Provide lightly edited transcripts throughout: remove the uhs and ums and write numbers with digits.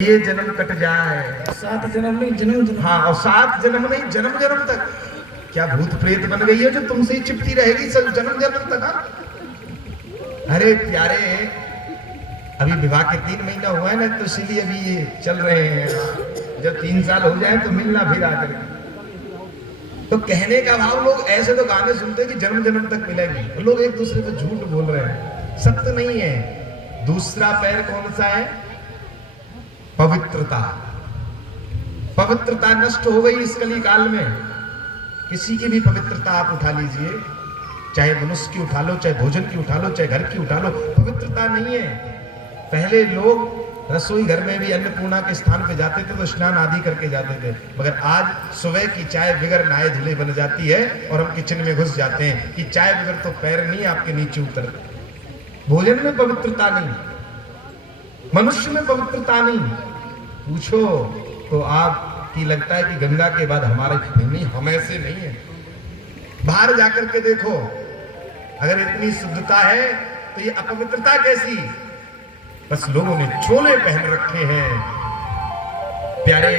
ये जन्म कट जाए, 7 जन्म नहीं जन्म। हाँ, और 7 जन्म नहीं, जन्म जन्म तक। क्या भूत प्रेत बन गई है जो तुमसे ही चिपटी रहेगी सब जन्म जन्म तक? हाँ? अरे प्यारे, अभी विवाह के 3 महीना हुआ है ना, तो इसीलिए अभी ये चल रहे हैं। जब 3 साल हो जाए तो मिलना फिर आकर। तो कहने का भाव, लोग ऐसे तो गाने सुनते हैं कि जन्म जन्म तक मिलेंगे। लोग एक दूसरे को झूठ बोल रहे हैं, सत्य नहीं है। दूसरा पैर कौन सा है? पवित्रता। पवित्रता नष्ट हो गई इस कली काल में। किसी की भी पवित्रता आप उठा लीजिए, चाहे मनुष्य की उठा लो, चाहे भोजन की उठा लो, चाहे घर की उठा लो, पवित्रता नहीं है। पहले लोग रसोई घर में भी अन्नपूर्णा के स्थान पे जाते थे तो स्नान आदि करके जाते थे, मगर आज सुबह की चाय बिगर नहाए धुले बन जाती है और हम किचन में घुस जाते हैं कि चाय बिगर तो पैर नहीं आपके नीचे उतरते। भोजन में पवित्रता नहीं, मनुष्य में पवित्रता नहीं। पूछो तो आपकी लगता है कि गंगा के बाद हमारे नहीं, हम ऐसे नहीं है। बाहर जाकर के देखो, अगर इतनी शुद्धता है तो ये अपवित्रता कैसी? बस लोगों ने चोले पहन रखे हैं। प्यारे,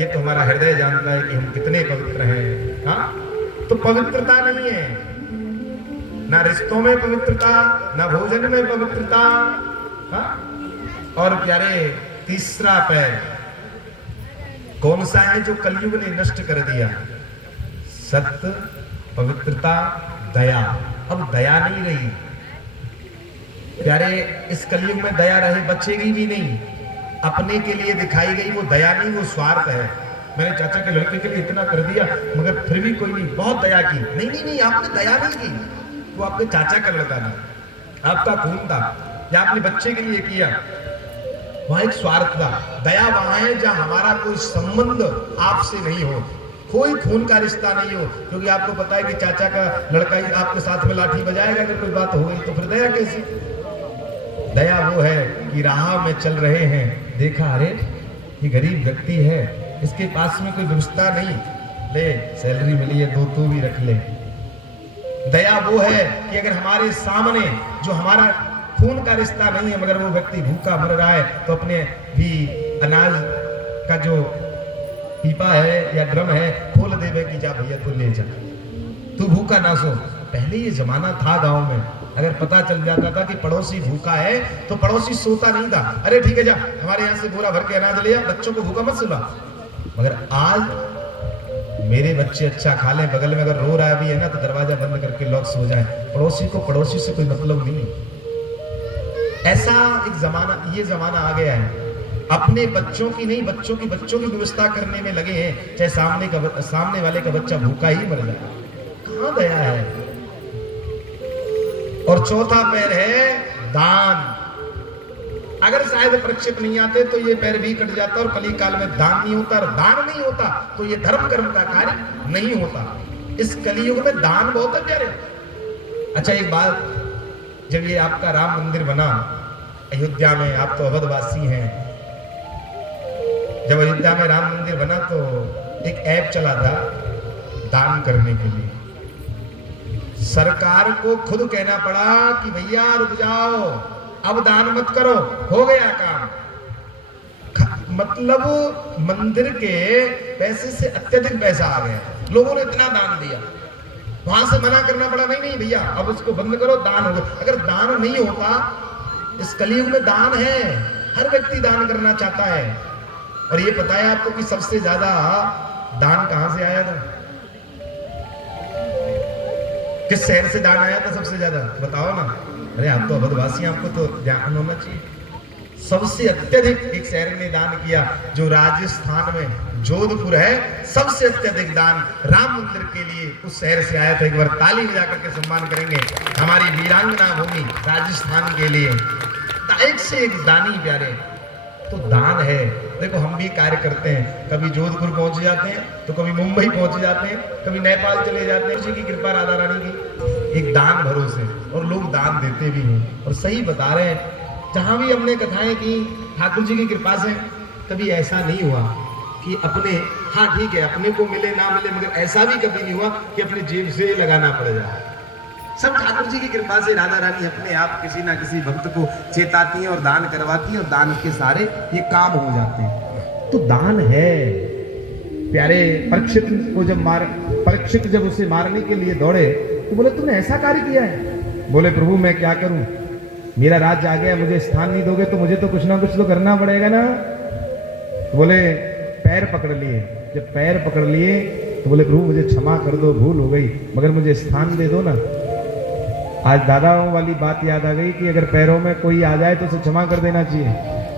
ये तो हमारा हृदय जानता है कि हम कितने पवित्र हैं। हाँ, तो पवित्रता नहीं है, ना रिश्तों में पवित्रता, ना भोजन में पवित्रता। हाँ? और प्यारे, तीसरा पैर कौन सा है जो कलयुग ने नष्ट कर दिया? सत्य, पवित्रता, दया। अब दया नहीं रही प्यारे। इस कलयुग में दया रहे बचेगी भी नहीं। अपने के लिए दिखाई गई वो दया नहीं, वो स्वार्थ है। मैंने चाचा के लड़के के लिए इतना कर दिया मगर फिर भी कोई नहीं, बहुत दया की। नहीं नहीं नहीं, आपने दया नहीं की। वो आपके चाचा का लड़का नहीं, आपका खून था, या आपने बच्चे के लिए किया, वहां एक स्वार्थ था। दया वहां है जहां हमारा कोई संबंध आपसे नहीं हो, कोई खून का रिश्ता नहीं हो। क्योंकि आपको पता है कि चाचा का लड़का ही आपके साथ में लाठी बजाएगा, अगर कोई बात हो गई तो फिर दया कैसी? दया वो है कि राह में चल रहे हैं, देखा अरे ये गरीब व्यक्ति है, इसके पास में कोई व्यवस्था नहीं, ले सैलरी मिली है 2 तो भी रख ले। दया वो है कि अगर हमारे सामने जो हमारा खून का रिश्ता नहीं है मगर वो व्यक्ति भूखा मर रहा है, तो अपने भी अनाज का जो पीपा है या ड्रम है खोल देवे कि जा भैया तू ले जा, तू भूखा ना सो। पहले ये जमाना था गांव में, अगर पता चल जाता था कि पड़ोसी भूखा है तो पड़ोसी सोता नहीं था, अरे ठीक है जा हमारे यहाँ से बोरा भर के अनाज ले आ, बच्चों को भूखा मत सुला। मगर आज मेरे बच्चे अच्छा खा लें, बगल में अगर रो रहा भी है ना तो दरवाजा बंद करके लॉक सो जाए, पड़ोसी को पड़ोसी से कोई मतलब नहीं। ऐसा एक जमाना, ये जमाना आ गया है। अपने बच्चों की नहीं, बच्चों की व्यवस्था करने में लगे हैं, चाहे सामने वाले का बच्चा भूखा ही मर जाए। कहां दया है? और चौथा पैर है दान। अगर शायद प्रक्षेप नहीं आते तो ये पैर भी कट जाता, और कली काल में दान नहीं होता, और दान नहीं होता तो ये धर्म कर्म का कार्य नहीं होता। इस कलियुग में दान बहुत है प्यारे। अच्छा एक बात, जब ये आपका राम मंदिर बना अयोध्या में, आप तो अवधवासी हैं, जब अयोध्या में राम मंदिर बना तो एक ऐप चला था दान करने के लिए। सरकार को खुद कहना पड़ा कि भैया रुक जाओ, अब दान मत करो, हो गया काम। मतलब मंदिर के पैसे से अत्यधिक पैसा आ गया, लोगों ने इतना दान दिया, वहां से मना करना पड़ा, नहीं नहीं भैया अब उसको बंद करो, दान होगा। अगर दान नहीं होता, इस कलयुग में दान है, हर व्यक्ति दान करना चाहता है। और ये पता है आपको कि सबसे ज्यादा दान कहां से आया था? किस शहर से दान आया था सबसे ज्यादा? बताओ ना। अरे आप तो अवधवासी, आपको तो ध्यान होना चाहिए। सबसे अत्यधिक एक शहर ने दान किया जो राजस्थान में जोधपुर है, सबसे अत्यधिक दान राम मंदिर के लिए उस शहर से आया था। एक बार ताली बजा करके सम्मान करेंगे हमारी वीरांगना भूमि राजस्थान के लिए। एक से एक दानी प्यारे, तो दान है। देखो हम भी कार्य करते हैं, कभी जोधपुर पहुंच जाते हैं, तो कभी मुंबई पहुंच जाते हैं, कभी नेपाल चले जाते हैं, उसी की कृपा राधा रानी की, एक दान भरोसे, और लोग दान देते भी हैं। और सही बता रहे हैं, जहां भी हमने कथाएं की ठाकुर जी की कृपा से कभी ऐसा नहीं हुआ कि अपने, हाँ ठीक है अपने को मिले ना मिले, मगर ऐसा भी कभी नहीं हुआ कि अपने जेब से लगाना पड़ जाए। सब ठाकुर जी की कृपा से राधा रानी अपने आप किसी ना किसी भक्त को चेताती हैं और दान करवाती हैं और दान के सारे ये काम हो जाते हैं। तो दान है प्यारे। परीक्षित जब उसे मारने के लिए दौड़े तो बोले तुमने ऐसा कार्य किया है? बोले प्रभु मैं क्या करूं, मेरा राज्य आ गया, मुझे स्थान नहीं दोगे तो मुझे तो कुछ ना कुछ तो करना पड़ेगा ना। तो बोले पैर पकड़ लिए। जब पैर पकड़ लिए तो बोले प्रभु मुझे क्षमा कर दो, भूल हो गई, मगर मुझे स्थान दे दो ना। आज दादाओं वाली बात याद आ गई कि अगर पैरों में कोई आ जाए तो उसे क्षमा कर देना चाहिए।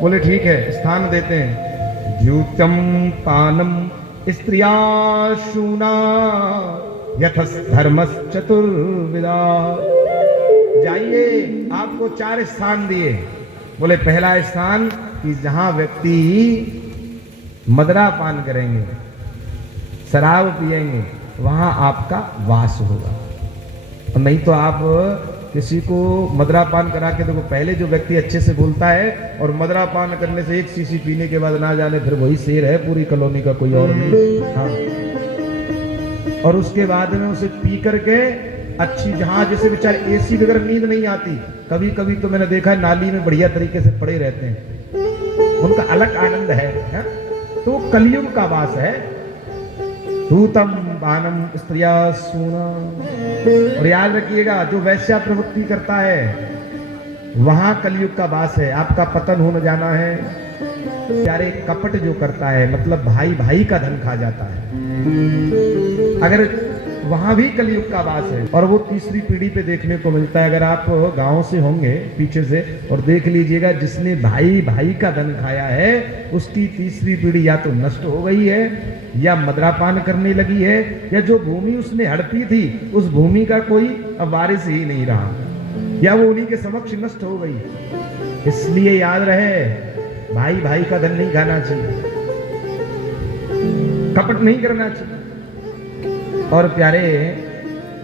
बोले ठीक है, स्थान देते हैं। जूतम पानम स्त्रियाशूना यथस धर्मस चतुर्विदा। जाइए, आपको 4 स्थान दिए। बोले पहला स्थान कि जहां व्यक्ति मदरा पान करेंगे, शराब पिएंगे, वहां आपका वास होगा। और नहीं तो आप किसी को मदरा पान करा के देखो, पहले जो व्यक्ति अच्छे से बोलता है और मदरा पान करने से 1 शीशी पीने के बाद ना जाने फिर वही शेर है पूरी कॉलोनी का, कोई और नहीं। हाँ, और उसके बाद में उसे पी करके अच्छी, जहां जैसे बेचारे एसी बगैर नींद नहीं आती, कभी कभी तो मैंने देखा नाली में बढ़िया तरीके से पड़े रहते हैं, उनका अलग आनंद है। तो कलयुग का वास है। धूतम पानम स्त्रिया सूना। और याद रखिएगा जो वैश्या प्रवृत्ति करता है वहां कलयुग का वास है, आपका पतन होने जाना है। प्यारे कपट जो करता है, मतलब भाई भाई का धन खा जाता है, अगर वहां भी कलयुग का वास है। और वो तीसरी पीढ़ी पे देखने को मिलता है। अगर आप गांव से होंगे पीछे से और देख लीजिएगा, जिसने भाई भाई का धन खाया है उसकी तीसरी पीढ़ी या तो नष्ट हो गई है, या मदरापान करने लगी है, या जो भूमि उसने हड़पी थी उस भूमि का कोई अब वारिस ही नहीं रहा, या वो उन्हीं के समक्ष नष्ट हो गई। इसलिए याद रहे, भाई भाई का धन नहीं खाना चाहिए, कपट नहीं करना चाहिए। और प्यारे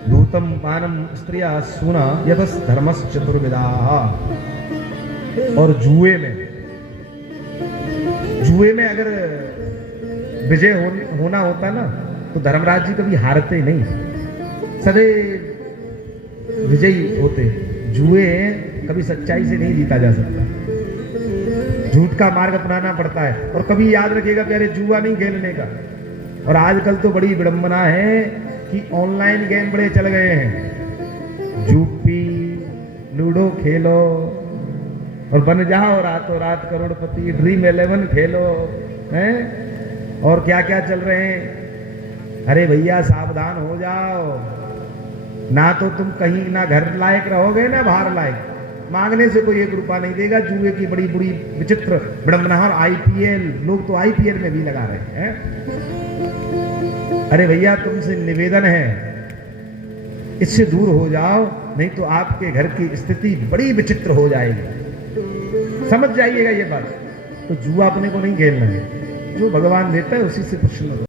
धूतम पानम स्त्रिया सुना यथस धर्मस चतुर्विदा। और जुए में अगर विजय होना होता ना तो धर्मराज जी कभी हारते नहीं, सदैव विजयी होते। जुए कभी सच्चाई से नहीं जीता जा सकता, झूठ का मार्ग अपनाना पड़ता है। और कभी याद रखिएगा प्यारे, जुआ नहीं खेलने का। और आजकल तो बड़ी विडंबना है कि ऑनलाइन गेम बड़े चल गए हैं, जूपी लूडो खेलो और बन जाओ रातों रात करोड़पति, ड्रीम 11 खेलो हैं, और क्या क्या चल रहे हैं। अरे भैया सावधान हो जाओ, ना तो तुम कहीं ना घर लायक रहोगे ना बाहर लायक, मांगने से कोई 1 रुपया नहीं देगा। जुए की बड़ी बड़ी विचित्र विडंबना। और IPL, लोग तो IPL में भी लगा रहे हैं। अरे भैया तुमसे निवेदन है, इससे दूर हो जाओ, नहीं तो आपके घर की स्थिति बड़ी विचित्र हो जाएगी। समझ जाइएगा ये बात। तो जुआ अपने को नहीं खेलना है, जो भगवान देता है उसी से प्रसन्न हो।